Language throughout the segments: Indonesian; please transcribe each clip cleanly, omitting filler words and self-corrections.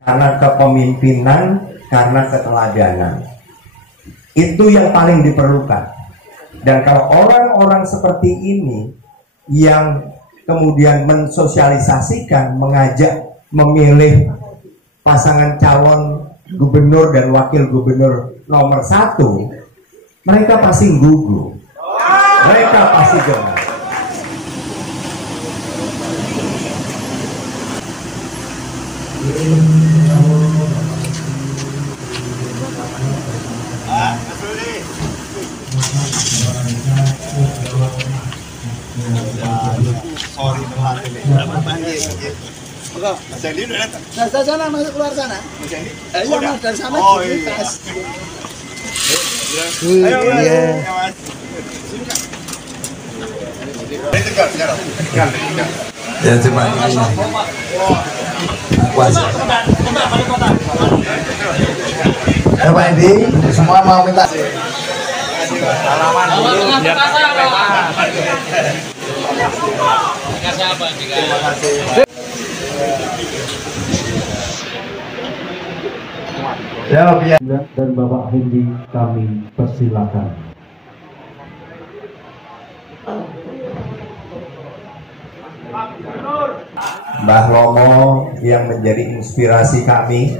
karena kepemimpinan, karena keteladanan. Itu yang paling diperlukan. Dan kalau orang-orang seperti ini yang kemudian mensosialisasikan, mengajak memilih pasangan calon gubernur dan wakil gubernur nomor 1, mereka pasti gugup, mereka pasti gemar. Sorry telat ini. Enggak, Mas Andi udah datang. Dari sana masuk keluar sana. Mas Andi? Iya Mas, dari sana oh, di iya. tas. Ayo Mas. Iya. Ya, Mas. Dari Tegal sekarang. Tegal. Ya cuma ini. Kuasa. Ya Pak Edi, semua mau minta Salaman dulu biar terima kasih. ya biar. Dan Bapak Hendy kami persilakan. Mbah Lomo yang menjadi inspirasi kami,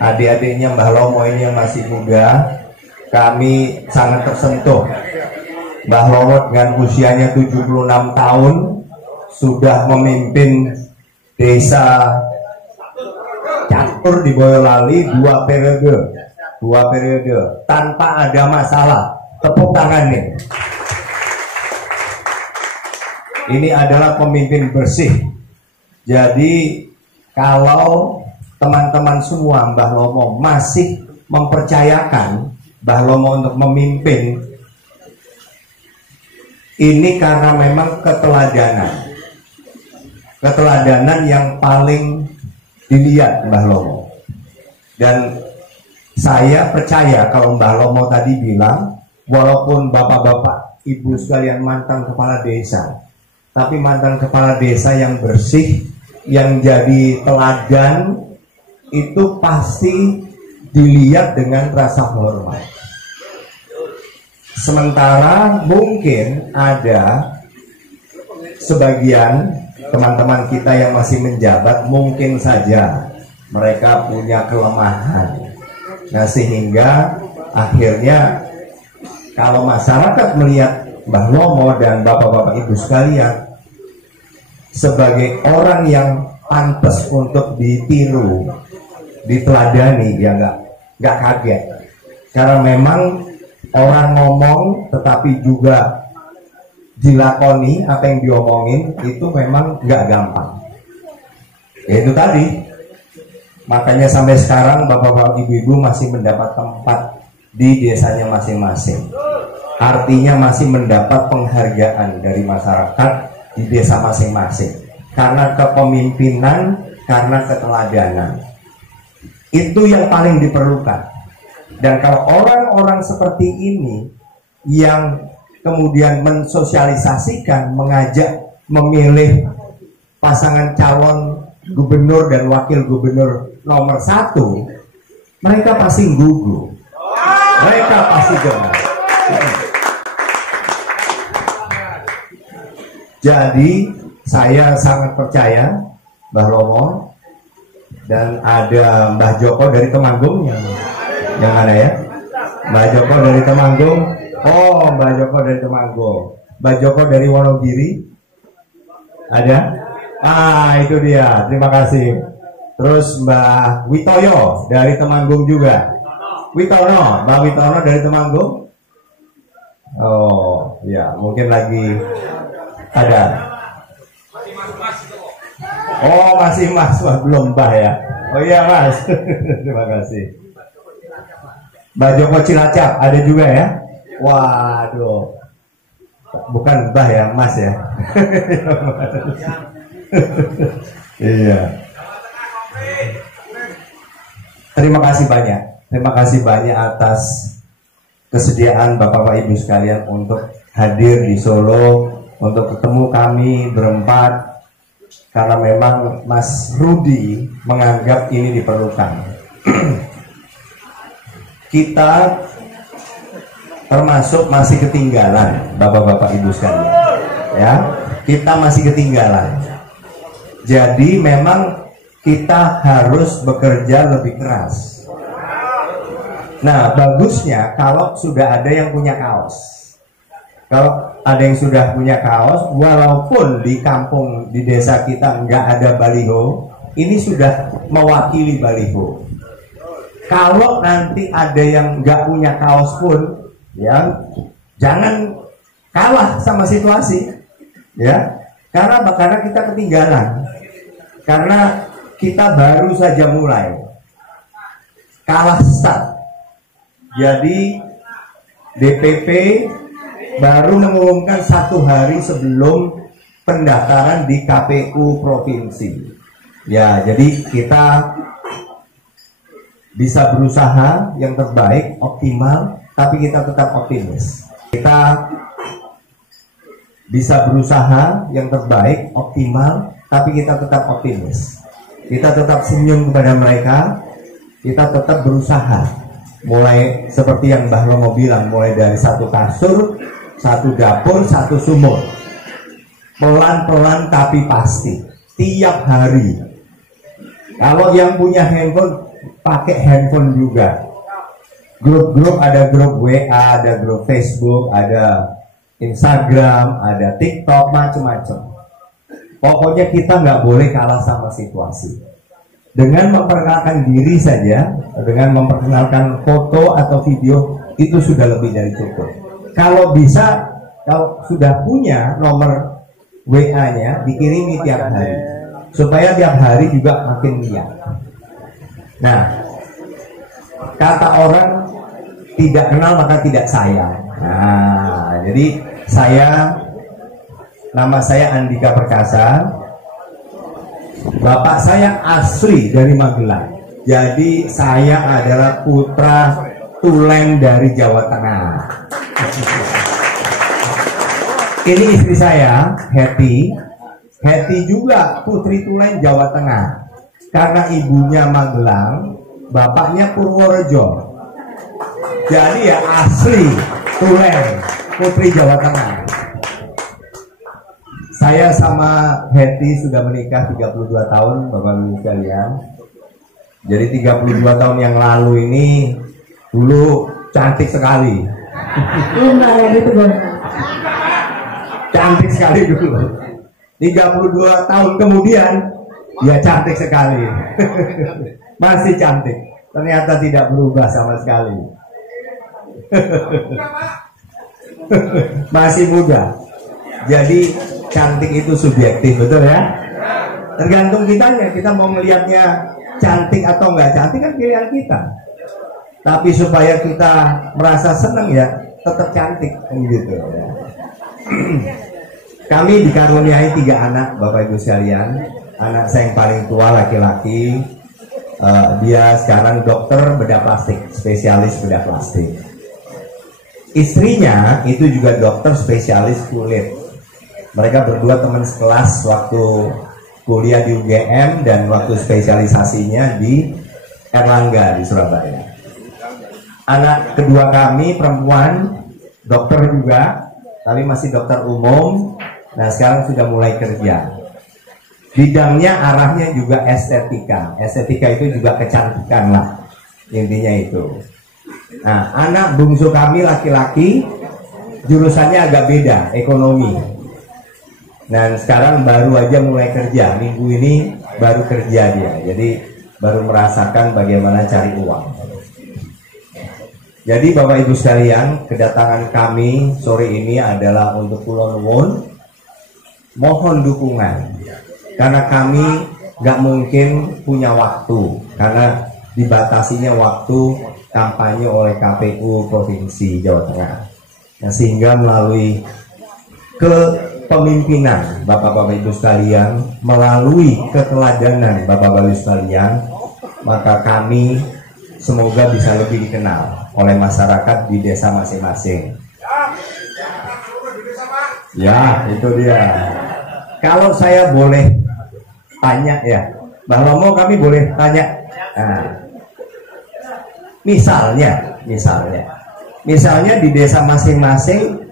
adik-adiknya Mbah Lomo ini yang masih muda, kami sangat tersentuh. Mbah Lomo dengan usianya 76 tahun sudah memimpin desa Catur di Boyolali 2 periode tanpa ada masalah. Tepuk tangan nih. Ini adalah pemimpin bersih. Jadi kalau teman-teman semua Mbah Lomo masih mempercayakan Mbah Lomo untuk memimpin, ini karena memang keteladanan yang paling dilihat Mbah Lomo. Dan saya percaya kalau Mbah Lomo tadi bilang, walaupun bapak-bapak ibu sekalian mantan kepala desa, tapi mantan kepala desa yang bersih, yang jadi teladan, itu pasti dilihat dengan rasa hormat. Sementara mungkin ada sebagian teman-teman kita yang masih menjabat, mungkin saja mereka punya kelemahan. Nah sehingga akhirnya kalau masyarakat melihat Mbah Lomo dan bapak-bapak ibu sekalian sebagai orang yang pantas untuk ditiru, diteladani, ya nggak kaget. Karena memang orang ngomong tetapi juga dilakoni apa yang diomongin itu memang nggak gampang. Ya itu tadi. Makanya sampai sekarang bapak-bapak ibu-ibu masih mendapat tempat di desanya masing-masing. Artinya masih mendapat penghargaan dari masyarakat di desa masing-masing. Karena kepemimpinan, karena keteladanan. Itu yang paling diperlukan. Dan kalau orang-orang seperti ini yang kemudian mensosialisasikan, mengajak memilih pasangan calon gubernur dan wakil gubernur nomor 1, mereka pasti gugup, mereka pasti gemar. Jadi saya sangat percaya Mbah Lomo, dan ada Mbah Joko dari Temanggung yang ada ya, Mbah Joko dari Temanggung. Oh, Mbah Joko dari Temanggung. Mbah Joko dari Wonogiri ada? Ah, itu dia. Terima kasih. Terus Mbah Witoyo dari Temanggung juga. Witono, Mbah Witono dari Temanggung. Oh, ya, mungkin lagi ada. Oh, masih Mas, wah, belum Mbah ya. Oh iya Mas. Terima kasih. Mbah Joko Cilacap ada juga ya. Waduh, bukan Mbah ya, Mas ya. Iya. Terima kasih banyak atas kesediaan Bapak-Bapak Ibu sekalian untuk hadir di Solo, untuk ketemu kami berempat. karena memang Mas Rudi menganggap ini diperlukan. Kita termasuk masih ketinggalan, Bapak-bapak Ibu sekalian. Ya, kita masih ketinggalan. Jadi memang kita harus bekerja lebih keras. Nah, bagusnya kalau sudah ada yang punya kaos. Kalau ada yang sudah punya kaos, walaupun di kampung, di desa kita nggak ada baliho, ini sudah mewakili baliho. Kalau nanti ada yang nggak punya kaos pun, ya jangan kalah sama situasi, ya. Karena kita ketinggalan, karena kita baru saja mulai, kalah start. Jadi DPP baru mengumumkan 1 hari sebelum pendaftaran di KPU provinsi. Ya, jadi kita bisa berusaha yang terbaik, optimal, tapi kita tetap optimis. Kita bisa berusaha yang terbaik, optimal, tapi kita tetap optimis. Kita tetap senyum kepada mereka, kita tetap berusaha. Mulai seperti yang Mbah Lomo bilang, mulai dari 1 kasur, 1 dapur, 1 sumur. Pelan-pelan tapi pasti. Tiap hari. Kalau yang punya handphone, pakai handphone juga. Grup-grup, ada grup WA, ada grup Facebook, ada Instagram, ada TikTok, macam-macam. Pokoknya kita nggak boleh kalah sama situasi. Dengan memperkenalkan diri saja, dengan memperkenalkan foto atau video, itu sudah lebih dari cukup. Kalau bisa, kalau sudah punya nomor WA-nya, dikirimi tiap hari, supaya tiap hari juga makin lihat. Nah, kata orang tidak kenal maka tidak sayang. Nah, jadi nama saya Andika Perkasa. Bapak saya asli dari Magelang. Jadi saya adalah putra tulen dari Jawa Tengah. Ini istri saya, Hetty. Hetty juga putri tulen Jawa Tengah. Karena ibunya Magelang, bapaknya Purworejo. Jadi ya asli tulen putri Jawa Tengah. Saya sama Hetty sudah menikah 32 tahun, Bapak-Ibu sekalian. Jadi 32 tahun yang lalu ini dulu cantik sekali. Cantik sekali dulu. 32 tahun kemudian dia cantik sekali. Masih cantik. Ternyata tidak berubah sama sekali. Masih muda. Jadi cantik itu subjektif, betul ya? Tergantung kitanya, kita mau melihatnya cantik atau enggak cantik kan pilihan kita. Tapi supaya kita merasa senang ya, tetap cantik gitu ya. Kami dikaruniai 3 anak, Bapak Ibu sekalian. Anak saya yang paling tua laki-laki, dia sekarang dokter bedah plastik, spesialis bedah plastik. Istrinya itu juga dokter spesialis kulit. Mereka berdua teman sekelas waktu kuliah di UGM dan waktu spesialisasinya di Erlangga di Surabaya. Anak kedua kami perempuan, dokter juga, tapi masih dokter umum. Nah sekarang sudah mulai kerja. Bidangnya arahnya juga estetika. Estetika itu juga kecantikan lah, intinya itu. Nah anak bungsu kami laki-laki, jurusannya agak beda, ekonomi. Dan sekarang baru aja mulai kerja, minggu ini baru kerja dia. Jadi baru merasakan bagaimana cari uang. Jadi Bapak Ibu sekalian, kedatangan kami sore ini adalah untuk Kulon Wun. Mohon dukungan. Karena kami nggak mungkin punya waktu. Karena dibatasinya waktu kampanye oleh KPU Provinsi Jawa Tengah. Nah, sehingga melalui kepemimpinan Bapak-Bapak Ibu sekalian, melalui keteladanan Bapak-Bapak Ibu sekalian, maka kami semoga bisa lebih dikenal oleh masyarakat di desa masing-masing. Ya, itu dia. Kalau saya boleh tanya ya, Mbah Lomo kami boleh tanya. Nah, misalnya di desa masing-masing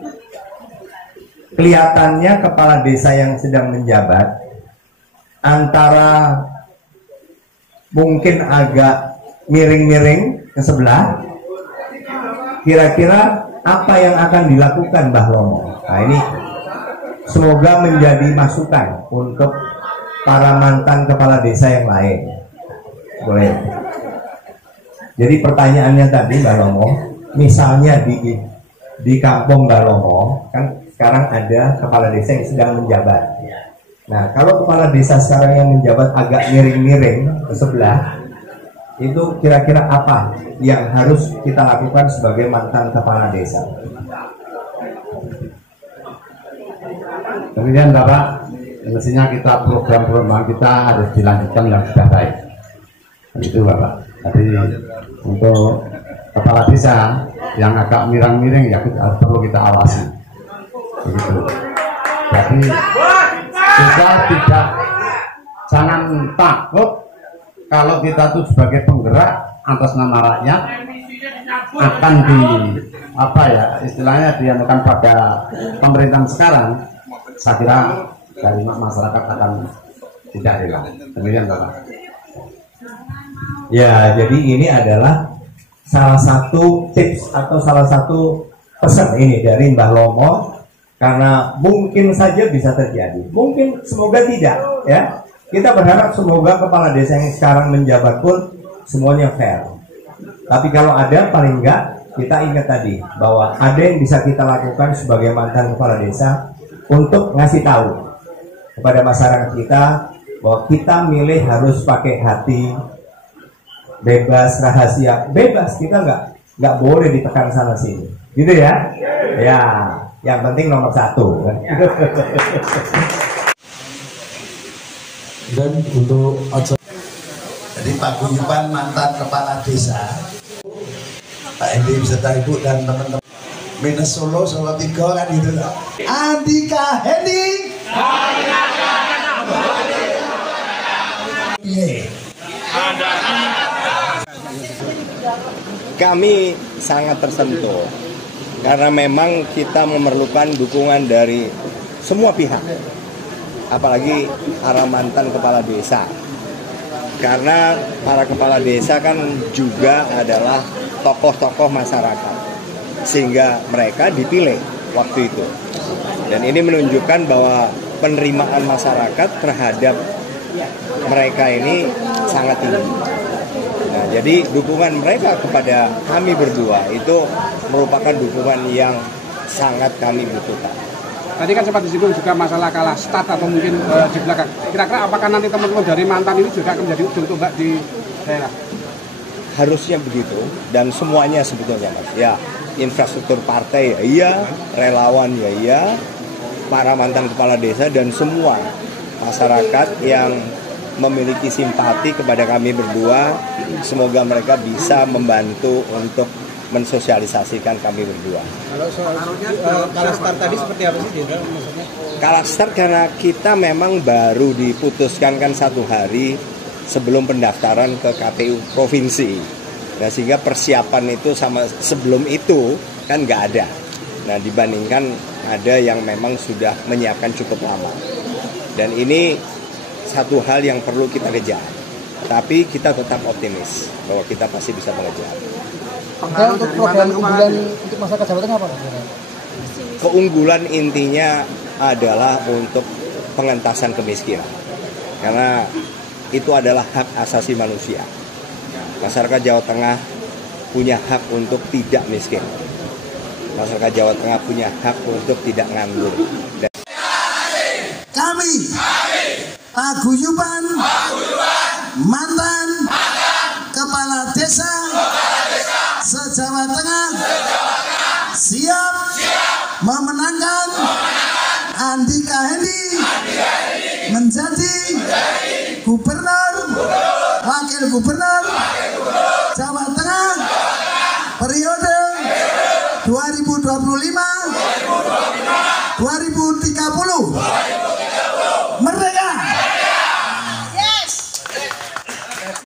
kelihatannya kepala desa yang sedang menjabat antara mungkin agak miring-miring ke sebelah. Kira-kira apa yang akan dilakukan Mbah Lomo? Nah ini semoga menjadi masukan untuk para mantan kepala desa yang lain. Boleh. Jadi pertanyaannya tadi Mbah Lomo, misalnya di kampung Mbah Lomo kan sekarang ada kepala desa yang sedang menjabat. Nah kalau kepala desa sekarang yang menjabat agak miring-miring ke sebelah, itu kira-kira apa yang harus kita lakukan sebagai mantan kepala desa? Kemudian Bapak, mestinya kita program-program kita harus dilanjutkan yang sudah baik. Itu Bapak. Jadi untuk kepala desa yang agak miring-miring ya perlu kita awasi. Begitu. Jadi kita jangan takut kalau kita tuh sebagai penggerak atas nama rakyat akan istilahnya dianukan pada pemerintahan sekarang. Saya kira dari masyarakat akan tidak hilang. Demikian Bapak. Ya, jadi ini adalah salah satu tips atau salah satu pesan ini dari Mbah Lomo, karena mungkin saja bisa terjadi, mungkin semoga tidak ya. Kita berharap semoga kepala desa yang sekarang menjabat pun semuanya fair. Tapi kalau ada, paling enggak kita ingat tadi bahwa ada yang bisa kita lakukan sebagai mantan kepala desa untuk ngasih tahu kepada masyarakat kita bahwa kita milih harus pakai hati, bebas, rahasia, bebas, kita nggak boleh ditekan sana sini, gitu ya. Ya, yang penting nomor 1. Dan untuk Jadi paguyuban mantan kepala desa Pak Hendi beserta Ibu dan teman-teman minus Solo 3 kan gitu loh. Andika Hendi. Kami sangat tersentuh karena memang kita memerlukan dukungan dari semua pihak, apalagi para mantan kepala desa, karena para kepala desa kan juga adalah tokoh-tokoh masyarakat, sehingga mereka dipilih waktu itu, dan ini menunjukkan bahwa penerimaan masyarakat terhadap mereka ini sangat tinggi. Nah, jadi dukungan mereka kepada kami berdua itu merupakan dukungan yang sangat kami butuhkan. Tadi kan sempat disinggung juga masalah kalah start atau mungkin di belakang. Kira-kira apakah nanti teman-teman dari mantan ini juga akan menjadi ujung tombak di daerah? Harusnya begitu, dan semuanya sebetulnya Mas. Ya, infrastruktur partai ya iya, relawan ya iya, para mantan kepala desa dan semua masyarakat yang memiliki simpati kepada kami berdua, semoga mereka bisa membantu untuk mensosialisasikan kami berdua. Kalau soal kalah start tadi seperti apa sih maksudnya? Kalah start karena kita memang baru diputuskan kan 1 hari sebelum pendaftaran ke KPU provinsi. Nah, sehingga persiapan itu sama sebelum itu kan nggak ada. Nah, dibandingkan ada yang memang sudah menyiapkan cukup lama. Dan ini satu hal yang perlu kita kejar. Tapi kita tetap optimis bahwa kita pasti bisa mengejar. Untuk program unggulan untuk masyarakat Jawa Tengah apa? Keunggulan intinya adalah untuk pengentasan kemiskinan. Karena itu adalah hak asasi manusia. Masyarakat Jawa Tengah punya hak untuk tidak miskin. Masyarakat Jawa Tengah punya hak untuk tidak nganggur. Kami paguyuban mantan kepala desa se-Jawa Tengah siap memenangkan Andika Hendi menjadi gubernur, wakil gubernur Jawa Tengah periode 2025-2030.